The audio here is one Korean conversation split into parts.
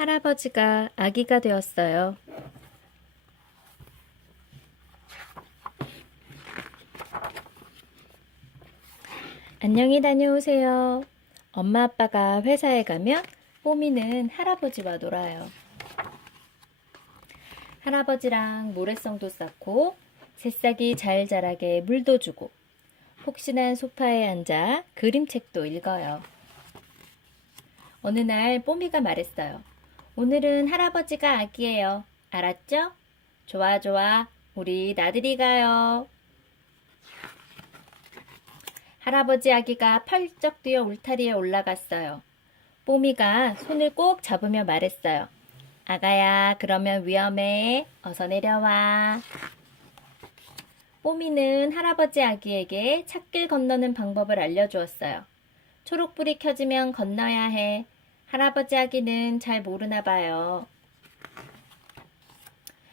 할아버지가 아기가 되었어요. 안녕히 다녀오세요. 엄마 아빠가 회사에 가면 뽀미는 할아버지와 놀아요. 할아버지랑 모래성도 쌓고 새싹이 잘 자라게 물도 주고 폭신한 소파에 앉아 그림책도 읽어요. 어느 날 뽀미가 말했어요. 오늘은 할아버지가 아기예요. 알았죠? 좋아, 좋아. 우리 나들이 가요. 할아버지 아기가 펄쩍 뛰어 울타리에 올라갔어요. 뽀미가 손을 꼭 잡으며 말했어요. 아가야, 그러면 위험해. 어서 내려와. 뽀미는 할아버지 아기에게 찾길 건너는 방법을 알려주었어요. 초록불이 켜지면 건너야 해. 할아버지 아기는 잘 모르나 봐요.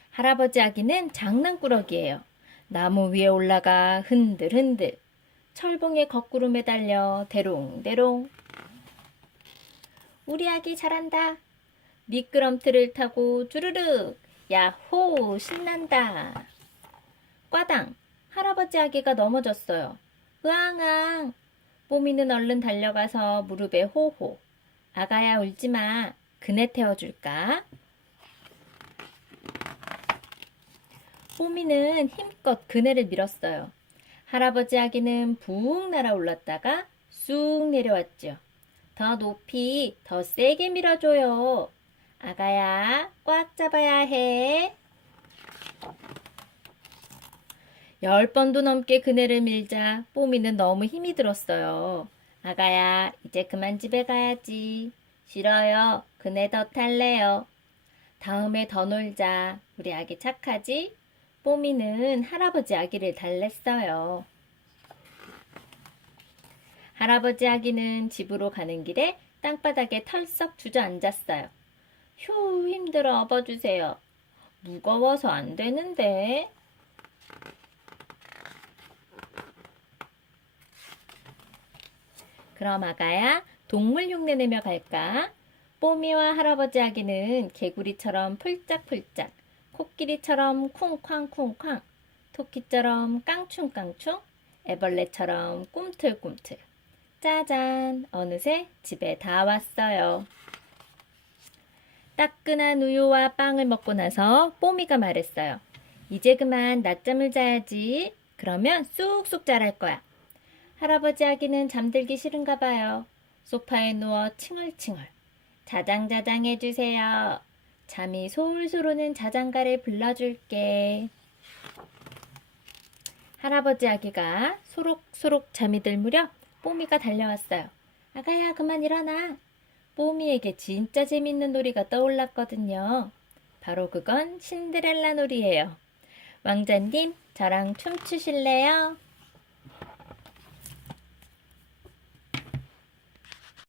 할아버지 아기는 장난꾸러기예요. 나무 위에 올라가 흔들흔들. 철봉에 거꾸로 매달려 대롱대롱. 우리 아기 잘한다. 미끄럼틀을 타고 주르륵. 야호 신난다. 꽈당 할아버지 아기가 넘어졌어요. 으앙앙 뽀미는 얼른 달려가서 무릎에 호호. 아가야 울지 마. 그네 태워줄까? 뽀미는 힘껏 그네를 밀었어요. 할아버지 아기는 붕 날아올랐다가 쑥 내려왔죠. 더 높이, 더 세게 밀어줘요. 아가야, 꽉 잡아야 해. 열 번도 넘게 그네를 밀자 뽀미는 너무 힘이 들었어요. 아가야, 이제 그만 집에 가야지. 싫어요. 그네 더 탈래요. 다음에 더 놀자. 우리 아기 착하지? 뽀미는 할아버지 아기를 달랬어요. 할아버지 아기는 집으로 가는 길에 땅바닥에 털썩 주저앉았어요. 휴, 힘들어 업어주세요. 무거워서 안 되는데. 그럼 아가야, 동물 흉내 내며 갈까? 뽀미와 할아버지 아기는 개구리처럼 풀짝풀짝, 코끼리처럼 쿵쾅쿵쾅, 토끼처럼 깡충깡충, 애벌레처럼 꿈틀꿈틀. 짜잔, 어느새 집에 다 왔어요. 따끈한 우유와 빵을 먹고 나서 뽀미가 말했어요. 이제 그만 낮잠을 자야지. 그러면 쑥쑥 자랄 거야. 할아버지 아기는 잠들기 싫은가 봐요. 소파에 누워 칭얼칭얼. 자장자장 해주세요. 잠이 솔솔 오는 자장가를 불러줄게. 할아버지 아기가 소록소록 잠이 들 무렵 뽀미가 달려왔어요. 아가야 그만 일어나. 뽀미에게 진짜 재밌는 놀이가 떠올랐거든요. 바로 그건 신데렐라 놀이예요. 왕자님, 저랑 춤추실래요?